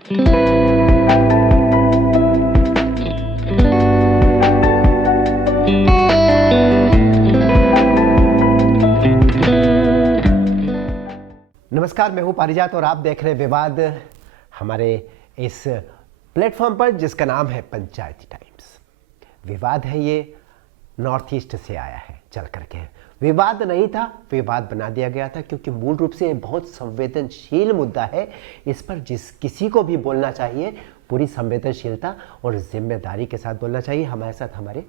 नमस्कार, मैं हूं पारिजात और आप देख रहे हैं विवाद हमारे इस प्लेटफॉर्म पर जिसका नाम है पंचायती टाइम्स। विवाद है, ये नॉर्थ ईस्ट से आया है चल करके। विवाद नहीं था, विवाद बना दिया गया था, क्योंकि मूल रूप से बहुत संवेदनशील मुद्दा है। इस पर किसी को भी बोलना चाहिए पूरी संवेदनशीलता और जिम्मेदारी के साथ बोलना चाहिए। हमारे साथ हमारे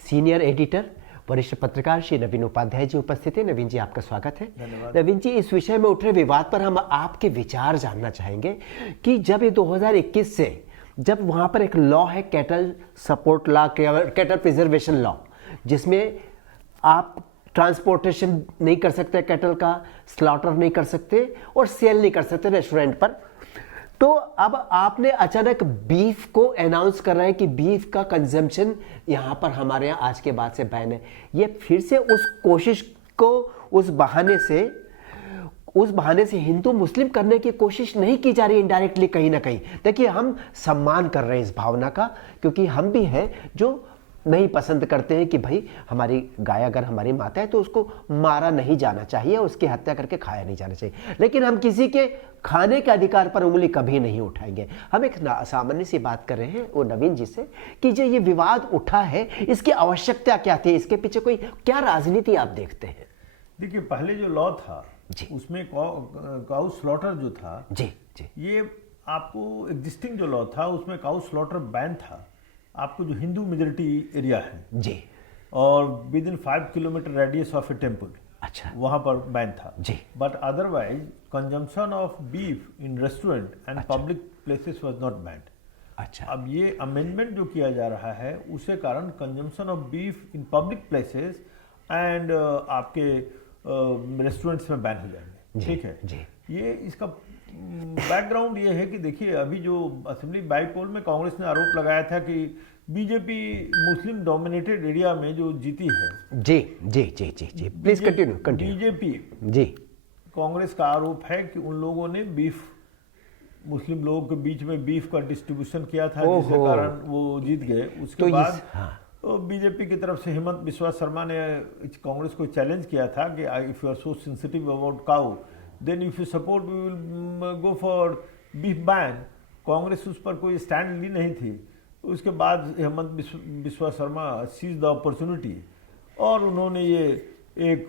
सीनियर एडिटर वरिष्ठ पत्रकार श्री नवीन उपाध्याय जी उपस्थित है। नवीन जी, आपका स्वागत है। नवीन जी, इस विषय में उठ रहे विवाद पर हम आपके विचार जानना चाहेंगे कि जब ये 2021 से जब वहाँ पर एक लॉ है cattle support law, cattle preservation law, जिसमें आप ट्रांसपोर्टेशन नहीं कर सकते कैटल का, स्लॉटर नहीं कर सकते और सेल नहीं कर सकते रेस्टोरेंट पर, तो अब आपने अचानक बीफ को अनाउंस कर रहे हैं कि बीफ का कंजम्पशन यहाँ पर हमारे यहाँ आज के बाद से बैन है। ये फिर से उस कोशिश को उस बहाने से हिंदू मुस्लिम करने की कोशिश नहीं की जा रही इनडायरेक्टली कहीं ना कहीं। देखिए, हम सम्मान कर रहे हैं इस भावना का, क्योंकि हम भी हैं जो नहीं पसंद करते हैं कि भाई हमारी गाय अगर हमारी माता है तो उसको मारा नहीं जाना चाहिए, उसकी हत्या करके खाया नहीं जाना चाहिए। लेकिन हम किसी के खाने के अधिकार पर उंगली कभी नहीं उठाएंगे। हम एक सामान्य सी बात कर रहे हैं वो नवीन जी से कि जो ये विवाद उठा है, इसकी आवश्यकता क्या थी, इसके पीछे कोई क्या राजनीति आप देखते हैं? देखिए, पहले जो लॉ था उसमें काउ स्लॉटर जो था जी जी, ये आपको एग्जिस्टिंग जो लॉ था उसमें काउ स्लॉटर बैन था। आपको जो हिंदू मेजोरिटी एरिया है जी, और within 5 kilometre radius of a temple, अच्छा, वहां पर बैन था जी। But otherwise consumption of beef in restaurant and अच्छा। Public places was not banned. अच्छा, अब ये अमेंडमेंट जो किया जा रहा है उसके कारण consumption of beef in public places and आपके रेस्टोरेंट्स में बैन हो जाएंगे। ठीक है जी। ये इसका बैकग्राउंड ये है कि देखिए, अभी जो असेंबली बाईपोल में कांग्रेस ने आरोप लगाया था कि बीजेपी मुस्लिम डोमिनेटेड एरिया में जो जीती है। जी जी जी जी जी, प्लीज कंटिन्यू। बीजेपी जी, कांग्रेस का आरोप है कि उन लोगों ने बीफ मुस्लिम लोगों के बीच में बीफ का डिस्ट्रीब्यूशन किया था, जिसके कारण वो जीत गए। उसके बाद तो बीजेपी की तरफ से हेमंत बिस्वा शर्मा ने कांग्रेस को चैलेंज किया था कि if you are so sensitive about cow then if you support we will go for beef ban. Congress उस पर कोई स्टैंड ली नहीं थी। उसके बाद Himanta Biswa Sarma seize the opportunity और उन्होंने ये एक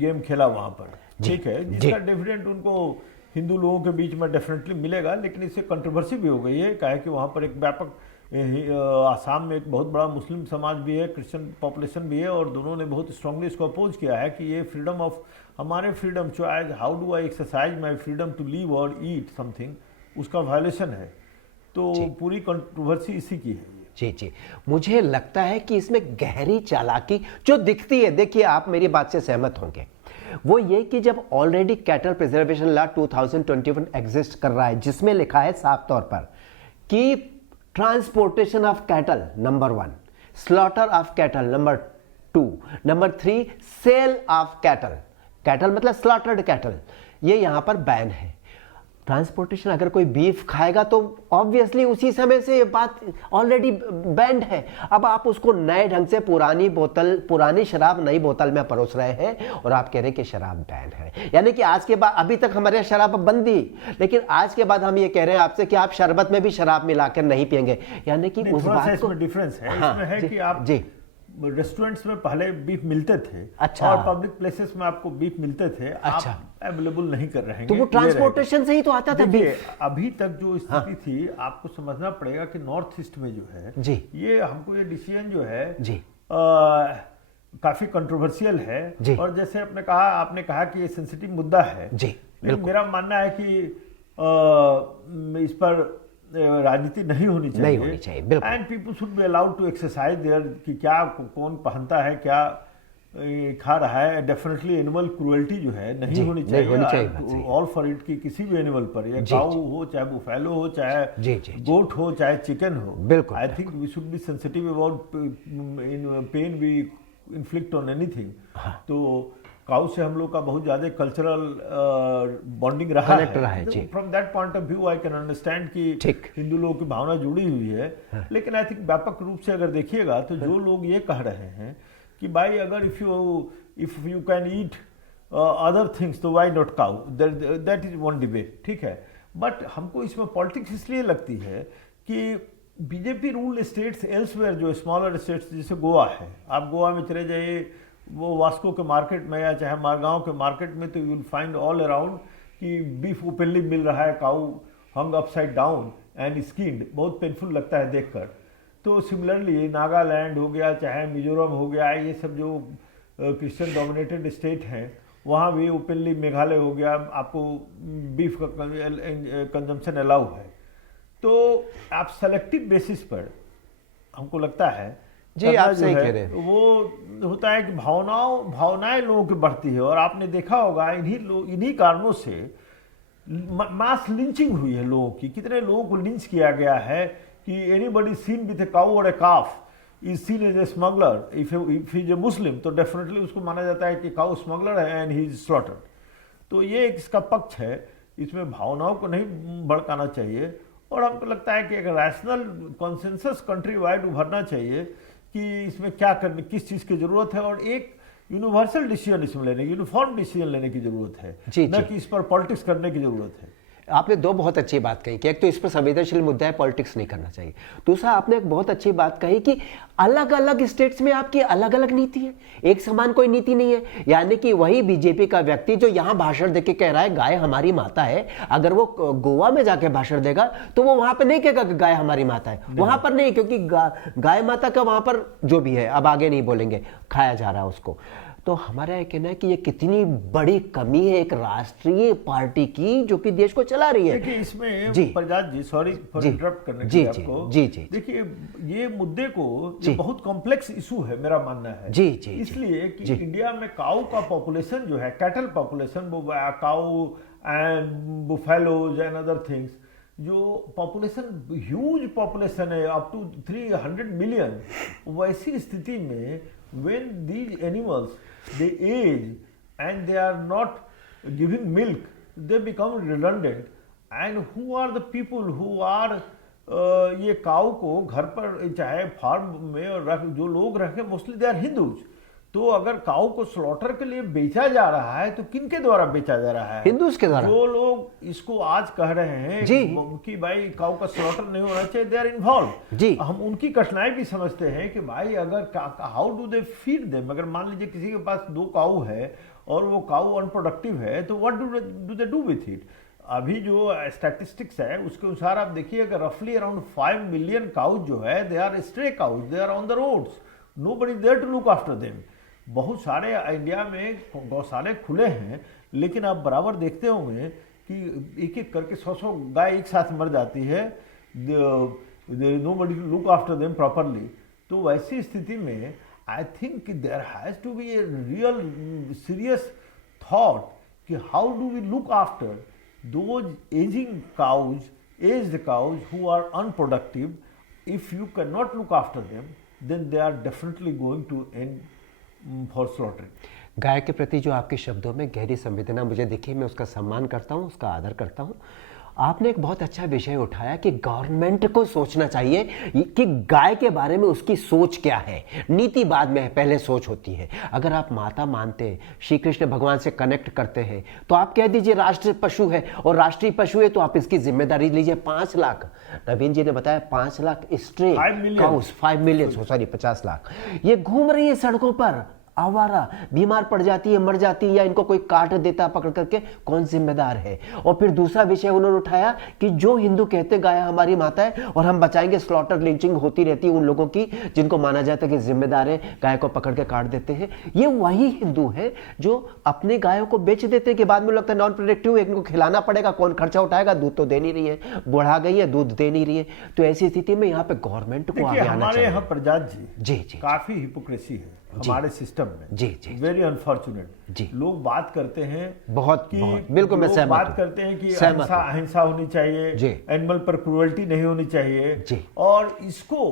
गेम खेला वहाँ पर। ठीक है, जिसका डिविडेंड उनको हिंदू लोगों के बीच में डेफिनेटली मिलेगा, लेकिन इससे कंट्रोवर्सी भी हो गई है। क्या है कि वहाँ पर एक व्यापक आसाम में एक बहुत बड़ा मुस्लिम समाज भी है, क्रिश्चियन पॉपुलेशन भी है, और दोनों ने बहुत स्ट्रांगली इसको अपोज किया है कि ये फ्रीडम ऑफ हमारे freedom choice, how do I exercise my freedom to live और ईट समथिंग, उसका वायलेशन है। तो पूरी कंट्रोवर्सी इसी की है। जी जी, मुझे लगता है कि इसमें गहरी चालाकी जो दिखती है, देखिए आप मेरी बात से सहमत होंगे, वो ये कि जब already cattle preservation law 2021 exist कर रहा है, जिसमें लिखा है साफ तौर पर कि transportation of cattle number 1, slaughter of cattle number 2, number 3 sale of cattle, cattle मतलब स्लॉटर्ड कैटल, ये यहां पर बैन है। ट्रांसपोर्टेशन अगर कोई बीफ खाएगा तो ऑब्वियसली उसी समय से ये बात ऑलरेडी बैंड है। अब आप उसको नए ढंग से पुरानी शराब नई बोतल में परोस रहे हैं और आप कह रहे हैं कि शराब बैन है। यानी कि आज के बाद, अभी तक हमारे यहाँ शराब बंद थी, लेकिन आज के बाद हम ये कह रहे हैं आपसे कि आप शरबत में भी शराब मिलाकर नहीं पिएंगे। यानी कि उस बात को डिफरेंस है। हाँ, इसमें है कि आप जी, रेस्टोरेंट्स में पहले बीफ मिलते थे। अच्छा, और पब्लिक प्लेसेस में आपको बीफ मिलते थे। अच्छा, आप अवेलेबल नहीं कर रहे हैं, तो वो ट्रांसपोर्टेशन से ही तो आता था बीफ। अभी तक जो स्थिति थी, आपको समझना पड़ेगा कि नॉर्थ ईस्ट में जो है जी, ये हमको ये डिसीजन जो है जी काफी कंट्रोवर्शियल है। और जैसे आपने कहा कि ये सेंसिटिव मुद्दा है जी, लेकिन मेरा मानना है कि इस पर राजनीति नहीं होनी चाहिए, बिल्कुल। And people should be allowed to exercise their कि क्या कौन पहनता है, क्या खा रहा है। डेफिनेटली एनिमल क्रूएल्टी जो है नहीं होनी चाहिए। ऑल फॉर इट की किसी भी एनिमल पर, या काऊ हो, चाहे बुफेलो हो, चाहे गोट हो, चाहे चिकन हो। बिल्कुल, I think we should be sensitive about in pain we inflict on anything. तो काउ से हम लोग का बहुत ज्यादा कल्चरल बॉन्डिंग रहा है जी। From that point of view I can understand कि हिंदू लोगों की भावना जुड़ी हुई है। हाँ। लेकिन आई थिंक व्यापक रूप से अगर देखिएगा तो जो लोग ये कह रहे हैं कि भाई अगर if you can eat other things तो why not cow, that is one debate, ठीक है। बट हमको इसमें पॉलिटिक्स इसलिए लगती है कि बीजेपी रूल स्टेट्स एल्सवेयर, जो स्मॉलर स्टेट्स जैसे गोवा है, आप गोवा में चले जाइए, वो वास्को के मार्केट में या चाहे मारगांव के मार्केट में, तो you will find all around कि बीफ ओपनली मिल रहा है, cow hung upside down and skinned, बहुत पेनफुल लगता है देखकर। तो सिमिलरली नागालैंड हो गया, चाहे मिजोरम हो गया, ये सब जो क्रिश्चियन डोमिनेटेड स्टेट हैं, वहाँ भी ओपनली, मेघालय हो गया, आपको बीफ का कंजम्पशन अलाउ है। तो आप सेलेक्टिव बेसिस पर हमको लगता है जी, आप सही कह रहे हैं, वो होता है कि भावनाएं लोगों की बढ़ती है। और आपने देखा होगा इन्हीं कारणों से मास लिंचिंग हुई है लोगों की। कितने लोगों को लिंच किया गया है कि anybody seen with a cow और a calf is seen as a smuggler, if he is a Muslim तो डेफिनेटली उसको माना जाता है कि काउ स्मगलर है एंड ही इज स्लॉटर्ड। तो ये एक इसका पक्ष है, इसमें भावनाओं को नहीं भड़काना चाहिए। और हमको लगता है कि एक रैशनल कॉन्सेंसस कंट्री वाइड उभरना चाहिए कि इसमें क्या करने, किस चीज़ की ज़रूरत है, और एक यूनिवर्सल डिसीजन इसमें लेने की, यूनिफॉर्म डिसीजन लेने की ज़रूरत है, न कि इस पर पॉलिटिक्स करने की ज़रूरत है। आपने दो बहुत अच्छी बात कही कि एक तो इस पर संवेदनशील मुद्दा है, पॉलिटिक्स नहीं करना चाहिए। दूसरा, आपने एक बहुत अच्छी बात कही कि अलग अलग स्टेट्स में आपकी अलग अलग नीति है, एक समान कोई नीति नहीं है। यानी कि वही बीजेपी का व्यक्ति जो यहां भाषण देके कह रहा है गाय हमारी माता है, अगर वो गोवा में जाके भाषण देगा तो वो वहां पर नहीं कहेगा कि गाय हमारी माता है, वहां पर नहीं, क्योंकि गाय माता का वहां पर जो भी है, अब आगे नहीं बोलेंगे, खाया जा रहा है उसको। तो हमारा यह कहना है कि ये कितनी बड़ी कमी है एक राष्ट्रीय पार्टी की जो कि देश को चला रही है। देखिए इसमें प्रजात जी, सॉरी फॉर इंटरप्ट करने के लिए आपको, देखिए ये मुद्दे को ये बहुत कॉम्प्लेक्स इशू है, मेरा मानना है। इसलिए कि इंडिया में काऊ का पॉपुलेशन जो है, cattle population, cow and buffaloes and other things, जो पॉपुलेशन ह्यूज पॉपुलेशन है, अप टू 300 मिलियन। वैसी स्थिति में when these animals they age and they are not giving milk, they become redundant, and who are the people who are ये काऊ को घर पर चाहे फार्म में रख, जो लोग रखे मोस्टली दे आर हिंदूज। तो अगर काऊ को स्लॉटर के लिए बेचा जा रहा है तो किन के द्वारा बेचा जा रहा है? हिंदूज के द्वारा। जो लोग इसको आज कह रहे हैं कि भाई काऊ का स्लॉटर नहीं होना चाहिए, दे आर इन्वॉल्व। हम उनकी कठिनाई भी समझते हैं कि भाई अगर how do they feed them. अगर मान लीजिए किसी के पास 2 काऊ है और वो काऊ अनप्रोडक्टिव है, तो what do they do with it? अभी जो स्टैटिस्टिक्स है उसके अनुसार आप देखिए कि रफली अराउंड 5 मिलियन काउज जो है, they are stray cows, they are on the roads, nobody there to look after them. बहुत सारे इंडिया में गौशाले खुले हैं, लेकिन आप बराबर देखते होंगे कि एक एक करके 100 गाय एक साथ मर जाती है, nobody look after them properly. तो वैसी स्थिति में I think there has to be a real serious thought कि how do we look after those ageing cows, aged cows who are unproductive. If you can not look after them, then they are definitely going to end for slaughtering. गाय के प्रति जो आपके शब्दों में गहरी संवेदना मुझे दिखी, मैं उसका सम्मान करता हूँ, उसका आदर करता हूँ। आपने एक बहुत अच्छा विषय उठाया कि गवर्नमेंट को सोचना चाहिए कि गाय के बारे में उसकी सोच क्या है। नीति बाद में है, पहले सोच होती है। अगर आप माता मानते हैं, श्री कृष्ण भगवान से कनेक्ट करते हैं, तो आप कह दीजिए राष्ट्र पशु है, और राष्ट्रीय पशु है तो आप इसकी जिम्मेदारी लीजिए। 5 लाख, नवीन जी ने बताया 5 lakh stray cows, 5 million, sorry 50 lakh, ये घूम रही है सड़कों पर, आवारा, बीमार पड़ जाती है, मर जाती है, या इनको कोई काट देता पकड़ करके, कौन जिम्मेदार है? और फिर दूसरा विषय उन्होंने उठाया कि जो हिंदू कहते गाय हमारी माता है और हम बचाएंगे, स्लॉटर लिंचिंग होती रहती है उन लोगों की जिनको माना जाता है कि जिम्मेदार है, गाय को पकड़ के काट देते हैं। ये वही हिंदू है जो अपने गायों को बेच देते हैं कि बाद में लगता है नॉन प्रोडक्टिव, इनको खिलाना पड़ेगा, कौन खर्चा उठाएगा, दूध तो दे नहीं रही है, बुढ़ा गई है, दूध दे नहीं रही है। तो ऐसी स्थिति में यहाँ पे गवर्नमेंट को आगे आना चाहिए। हमारे यहाँ प्रजात जी काफी हिपोक्रेसी है हमारे सिस्टम में। जी वेरी अनफॉर्चुनेट। लोग बात करते हैं बहुत बिल्कुल, मैं सहमत बात करते हैं कि अहिंसा होनी चाहिए, एनिमल पर क्रूरल्टी नहीं होनी चाहिए, और इसको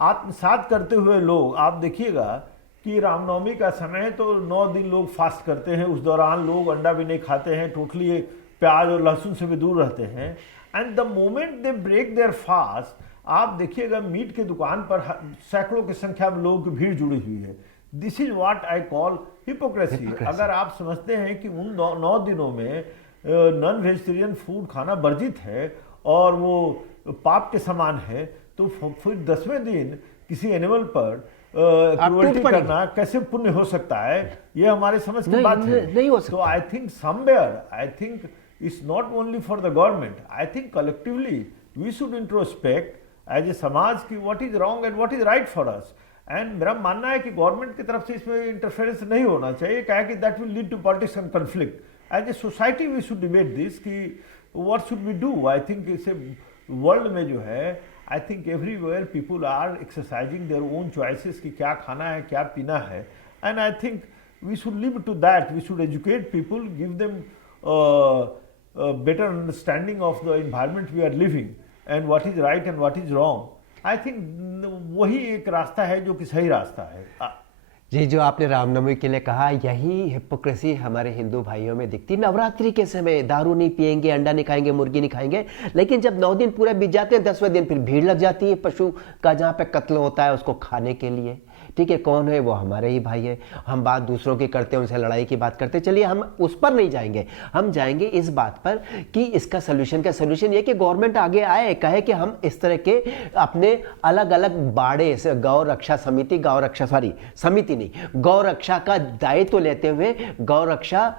आत्मसात करते हुए लोग आप देखिएगा कि रामनवमी का समय है तो 9 दिन लोग फास्ट करते हैं, उस दौरान लोग अंडा भी नहीं खाते हैं, टोटली प्याज और लहसुन से भी दूर रहते हैं। And the moment they break their fast, आप देखिएगा मीट के दुकान पर सैकड़ों की संख्या में लोगों की भीड़ जुड़ी हुई है। This is what I call hypocrisy. अगर आप समझते हैं कि उन 9 दिनों में नॉन वेजिटेरियन फूड खाना वर्जित है और वो पाप के समान है, तो फिर 10वें दिन किसी एनिमल पर क्रूरल्टी करना कैसे पुण्य हो सकता है? ये हमारे समझ की बात है। नहीं हो सकता। तो I think somewhere, I think it's not only for the government, I think collectively we should introspect as a समाज की what is wrong and what is right for us. And मेरा मानना है कि गवर्नमेंट की तरफ से इसमें इंटरफेरेंस नहीं होना चाहिए, क्या है कि that will lead to politics and conflict. As a society we should debate this कि what should we do. I think इसे वर्ल्ड में जो है, I think everywhere people are exercising their own choices कि क्या खाना है, क्या पीना है। And I think we should live to that, we should educate people, give them better understanding of the environment we are living and what is right and what is wrong. I think वही एक रास्ता है जो कि सही रास्ता है। जी, जो आपने रामनवमी के लिए कहा, यही हिपोक्रेसी हमारे हिंदू भाइयों में दिखती। नवरात्रि के समय दारू नहीं पिएंगे, अंडा नहीं खाएंगे, मुर्गी नहीं खाएंगे, लेकिन जब 9 दिन पूरे बीत जाते हैं, 10वें दिन फिर भीड़ लग जाती है पशु का, जहाँ पे कत्ल होता है उसको खाने के लिए। ठीक है, कौन है वो? हमारे ही भाई है। हम बात दूसरों की करते हैं, उनसे लड़ाई की बात करते हैं। चलिए हम उस पर नहीं जाएंगे, हम जाएंगे इस बात पर कि इसका सोल्यूशन ये कि गवर्नमेंट आगे आए, कहे कि हम इस तरह के अपने अलग अलग बाड़े से गौ रक्षा समिति नहीं, गौ रक्षा का दायित्व लेते हुए गौ रक्षा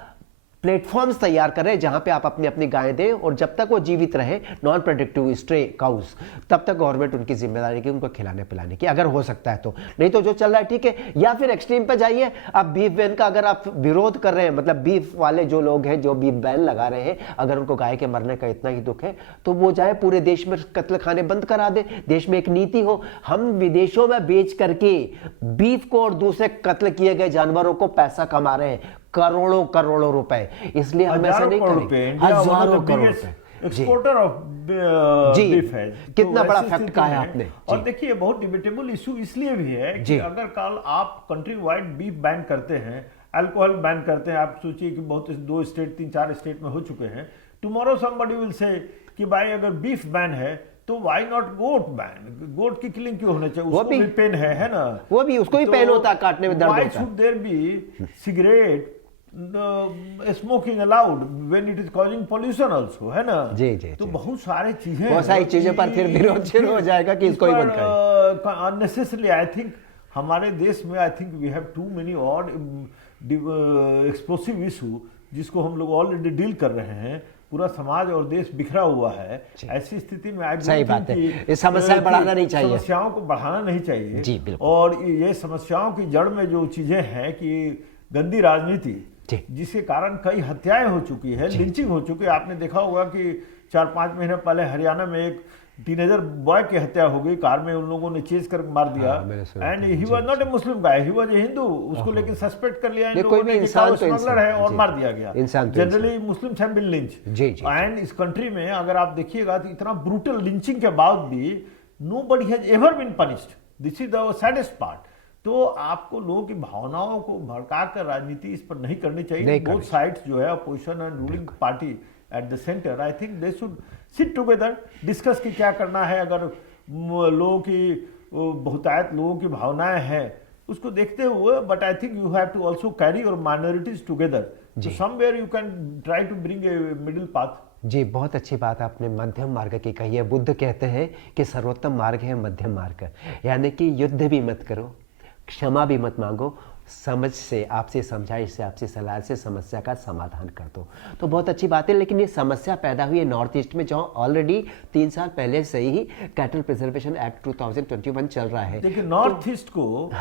प्लेटफॉर्म्स तैयार कर रहे हैं जहां पे आप अपनी अपनी गायें दें, और जब तक वो जीवित रहे, नॉन प्रोडक्टिव स्ट्रे काउज, तब तक गवर्नमेंट उनकी जिम्मेदारी की उनको खिलाने पिलाने की, अगर हो सकता है तो। नहीं तो जो चल रहा है ठीक है। या फिर एक्सट्रीम पे जाइए, अब बीफ बैन का अगर आप विरोध कर रहे हैं, मतलब बीफ वाले जो लोग हैं जो बीफ बैन लगा रहे हैं, अगर उनको गाय के मरने का इतना ही दुख है तो वो जाए पूरे देश में कत्ल खाने बंद करा दे, देश में एक नीति हो। हम विदेशों में बेच करके बीफ को और दूसरे कत्ल किए गए जानवरों को पैसा कमा रहे हैं, करोड़ों रुपए। इसलिए हम ऐसा नहीं करेंगे। हजारों करोड़ रुपए एक्सपोर्टर ऑफ बीफ है। कितना बड़ा फैक्ट कहा है आपने। और देखिए बहुत डिबेटेबल इशू इसलिए भी है कि अगर कल आप कंट्री वाइड बीफ बैन करते हैं, अल्कोहल बैन करते हैं, आप सोचिए कि बहुत 2 स्टेट 3-4 स्टेट में हो चुके हैं। टुमारो समबडी विल से कि भाई अगर बीफ बैन है तो व्हाई नॉट गोट बैन? गोट की किलिंग क्यों होना चाहिए? उसको भी पेन है ना, वो भी उसको भी पेन होता है, काटने में दर्द होता है। Why should there be cigarette smoking allowed when it is causing pollution also, है ना? जी। तो बहुत सारी चीजें पर फिर विरोध शुरू हो जाएगा कि इसको ही बंद करें अननेसेसरली। आई थिंक हमारे देश में I think we have too many odd explosive issue जिसको हम लोग ऑलरेडी डील कर रहे हैं। पूरा समाज और देश बिखरा हुआ है। ऐसी स्थिति में आज सही बात है, ये समस्याएं बढ़ाना नहीं चाहिए, समस्याओं को बढ़ाना नहीं चाहिए जी, बिल्कुल। और ये समस्याओं की जड़ में जो चीजें हैं कि गंदी राजनीति, जिसके कारण कई हत्याएं हो चुकी है, लिंचिंग हो चुकी है। आपने देखा होगा कि 4-5 महीने पहले हरियाणा में एक टीनेजर बॉय की हत्या हो गई, कार में उन लोगों ने चेज कर मार दिया। And he was not a Muslim guy, he was a Hindu. उसको लेकिन सस्पेक्ट कर लिया इन लोगों ने कि वो स्मगलर है और मार दिया गया। Generally Muslims have been lynched. And इस कंट्री में अगर आप देखिएगा तो इतना ब्रूटल लिंचिंग के बाद भी nobody has ever been punished. This is the saddest part. तो आपको लोगों की भावनाओं को भड़का कर राजनीति इस पर नहीं करनी चाहिए। बोथ साइड्स जो है, opposition and ruling party at the centre, I think they should sit together, discuss कि क्या करना है। अगर लोगों की बहुतायत लोगों की भावनाएं हैं उसको देखते हुए, but I think you have to also carry your minorities together, so somewhere you can try to bring a middle path. जी, बहुत अच्छी बात आपने मध्यम मार्ग की कही है। बुद्ध कहते हैं कि सर्वोत्तम मार्ग है मध्यम मार्ग, यानी कि युद्ध भी मत करो, क्षमा भी मत मांगो, समझ से, आपसे समझाइश से, आपसे सलाह से समस्या का समाधान कर दो। तो बहुत अच्छी बात है। लेकिन ये समस्या पैदा हुई है नॉर्थ ईस्ट में, जहाँ ऑलरेडी 3 साल पहले से ही कैटल प्रिजर्वेशन एक्ट 2021 चल रहा है। देखिए नॉर्थ ईस्ट को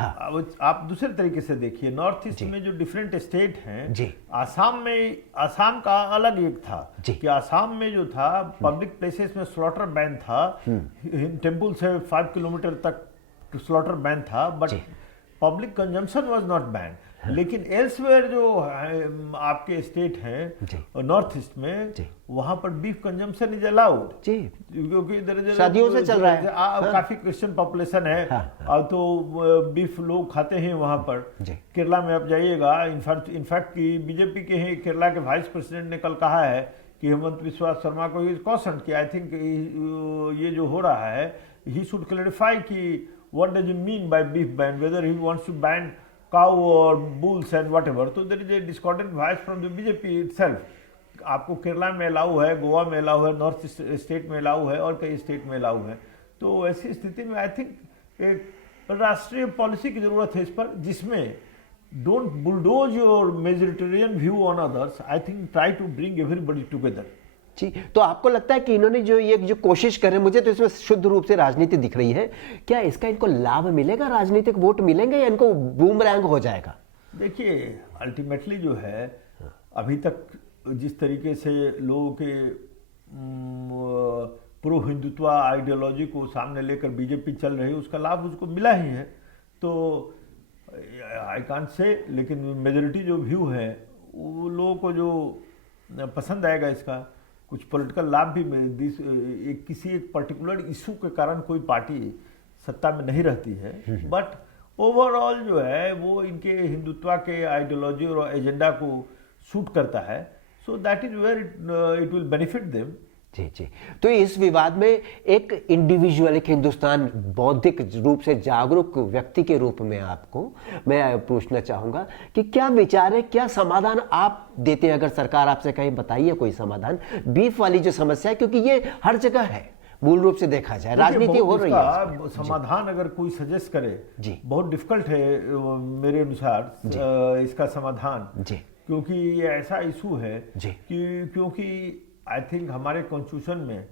आप दूसरे तरीके से देखिए। नॉर्थ ईस्ट में जो डिफरेंट स्टेट हैं, आसाम का अलग एक था कि आसाम में जो था पब्लिक प्लेसेस में स्लॉटर बैन था, टेम्पल से 5 किलोमीटर तक स्लॉटर बैन था, but public consumption was not ban. लेकिन एल्सवेयर जो आपके स्टेट हैं नॉर्थ ईस्ट में, वहां पर बीफ कंजम्पशन इज अलाउड जी, क्योंकि सदियों से चल रहा है, काफी क्रिश्चियन पॉपुलेशन है। तो बीफ लोग खाते हैं वहां पर। केरला में आप जाइएगा, इनफैक्ट की बीजेपी के हैं केरला के वाइस प्रेसिडेंट ने कल कहा है कि हेमंत बिस्वा शर्मा को इज कॉशन कि आई थिंक ये जो हो रहा है, ही शुड क्लैरिफाई कि what does he mean by beef ban, whether he wants to ban cow और बुल्स एंड व्हाटएवर। तो there is a discordant voice from the BJP itself. आपको केरला में अलाउ है, गोवा में अलाउ है, नॉर्थ स्टेट में allow है और कई स्टेट में अलाउ है। तो ऐसी स्थिति में आई थिंक एक राष्ट्रीय पॉलिसी की जरूरत है इस पर, जिसमें don't bulldoze your majoritarian view on others. I think try to bring everybody together. जी, तो आपको लगता है कि इन्होंने जो कोशिश कर रहे हैं, मुझे तो इसमें शुद्ध रूप से राजनीति दिख रही है, क्या इसका इनको लाभ मिलेगा, राजनीतिक वोट मिलेंगे या इनको बूमरैंग हो जाएगा? देखिए, अल्टीमेटली जो है अभी तक जिस तरीके से लोगों के प्रो हिंदुत्व आइडियोलॉजी को सामने लेकर बीजेपी चल रही है, उसका लाभ उसको मिला ही है। तो आई कांट से, लेकिन मेजोरिटी जो व्यू है वो लोगों को जो पसंद आएगा, इसका कुछ पॉलिटिकल लाभ भी किसी एक पर्टिकुलर इशू के कारण कोई पार्टी सत्ता में नहीं रहती है, बट ओवरऑल जो है वो इनके हिंदुत्व के आइडियोलॉजी और एजेंडा को सूट करता है। So that is where it will benefit them. जी जी, तो इस विवाद में एक इंडिविजुअल, एक हिंदुस्तान बौद्धिक रूप से जागरूक व्यक्ति के रूप में आपको मैं पूछना चाहूंगा कि क्या विचार है, क्या समाधान आप देते हैं? अगर सरकार आपसे कहे बताइए कोई समाधान बीफ वाली जो समस्या है, क्योंकि ये हर जगह है, मूल रूप से देखा जाए राजनीति हो रही है। समाधान अगर कोई सजेस्ट करे जी, बहुत डिफिकल्ट है मेरे अनुसार इसका समाधान जी, क्योंकि ये ऐसा इशू है कि क्योंकि आई थिंक हमारे कॉन्स्टिट्यूशन में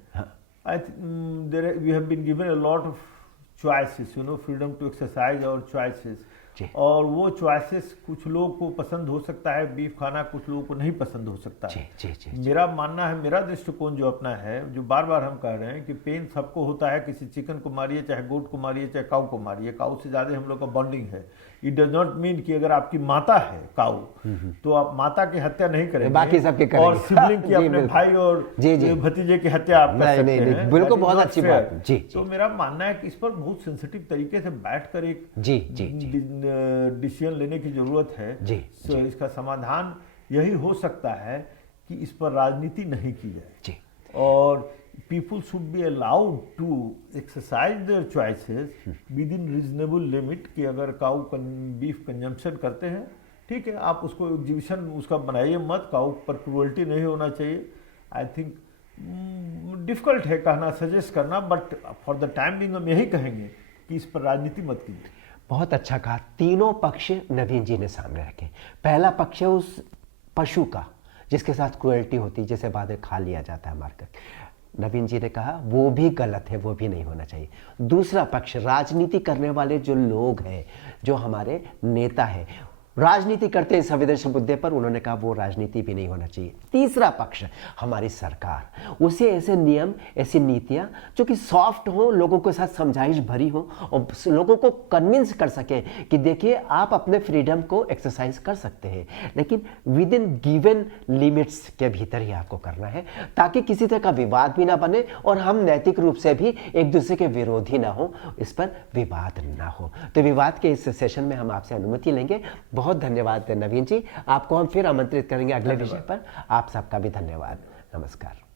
we have been given a lot of choices, you know, freedom to exercise और चॉइसेस, और वो चॉइसेस कुछ लोगों को पसंद हो सकता है बीफ खाना, कुछ लोगों को नहीं पसंद हो सकता है। मेरा मानना है, मेरा दृष्टिकोण जो अपना है, जो बार बार हम कह रहे हैं कि पेन सबको होता है, किसी चिकन को मारिए, चाहे गोट को मारिए, चाहे काऊ को मारिए, काऊ से ज्यादा हम लोग का बॉन्डिंग है। इट डज नॉट मीन कि अगर आपकी माता है काऊ तो आप माता की हत्या नहीं करेंगे, बाकी सबके करेंगे, और सिबलिंग की अपने भाई और भतीजे की हत्या आप कर सकते हैं। बिल्कुल, बहुत अच्छी बात जी। तो मेरा मानना है कि इस पर बहुत सेंसिटिव तरीके से बैठकर एक डिसीजन लेने की जरूरत है जी। इसका समाधान यही हो सकता है कि इस पर राजनीति नहीं की जाए जी, और people should be allowed to exercise their choices within reasonable limit कि अगर काऊ बीफ कंजम्पशन करते हैं, ठीक है, आप उसको एग्जीबिशन उसका बनाइए मत, काऊ पर क्रूअल्टी नहीं होना चाहिए। आई थिंक डिफिकल्ट है कहना, सजेस्ट करना, but for the time being हम यही कहेंगे कि इस पर राजनीति मत कीजिए। बहुत अच्छा कहा, तीनों पक्ष नवीन जी ने सामने रखे। पहला पक्ष है उस पशु का जिसके साथ क्रूअल्टी होती है, जिसे बाद में खा लिया जाता है मारकर, नवीन जी ने कहा वो भी गलत है, वो भी नहीं होना चाहिए। दूसरा पक्ष राजनीति करने वाले जो लोग हैं, जो हमारे नेता हैं, राजनीति करते हैं संवेदनशील मुद्दे पर, उन्होंने कहा वो राजनीति भी नहीं होना चाहिए। तीसरा पक्ष हमारी सरकार, उसे ऐसे नियम, ऐसी नीतियां जो कि सॉफ्ट हो, लोगों के साथ समझाइश भरी हो और लोगों को कन्विंस कर सके कि देखिए आप अपने फ्रीडम को एक्सरसाइज कर सकते हैं, लेकिन विद इन गिवन लिमिट्स के भीतर ही आपको करना है, ताकि किसी तरह का विवाद भी ना बने और हम नैतिक रूप से भी एक दूसरे के विरोधी ना हो, इस पर विवाद ना हो। तो विवाद के इस सेशन में हम आपसे अनुमति लेंगे। बहुत धन्यवाद नवीन जी, आपको हम फिर आमंत्रित करेंगे अगले विषय पर। आप सबका भी धन्यवाद, नमस्कार।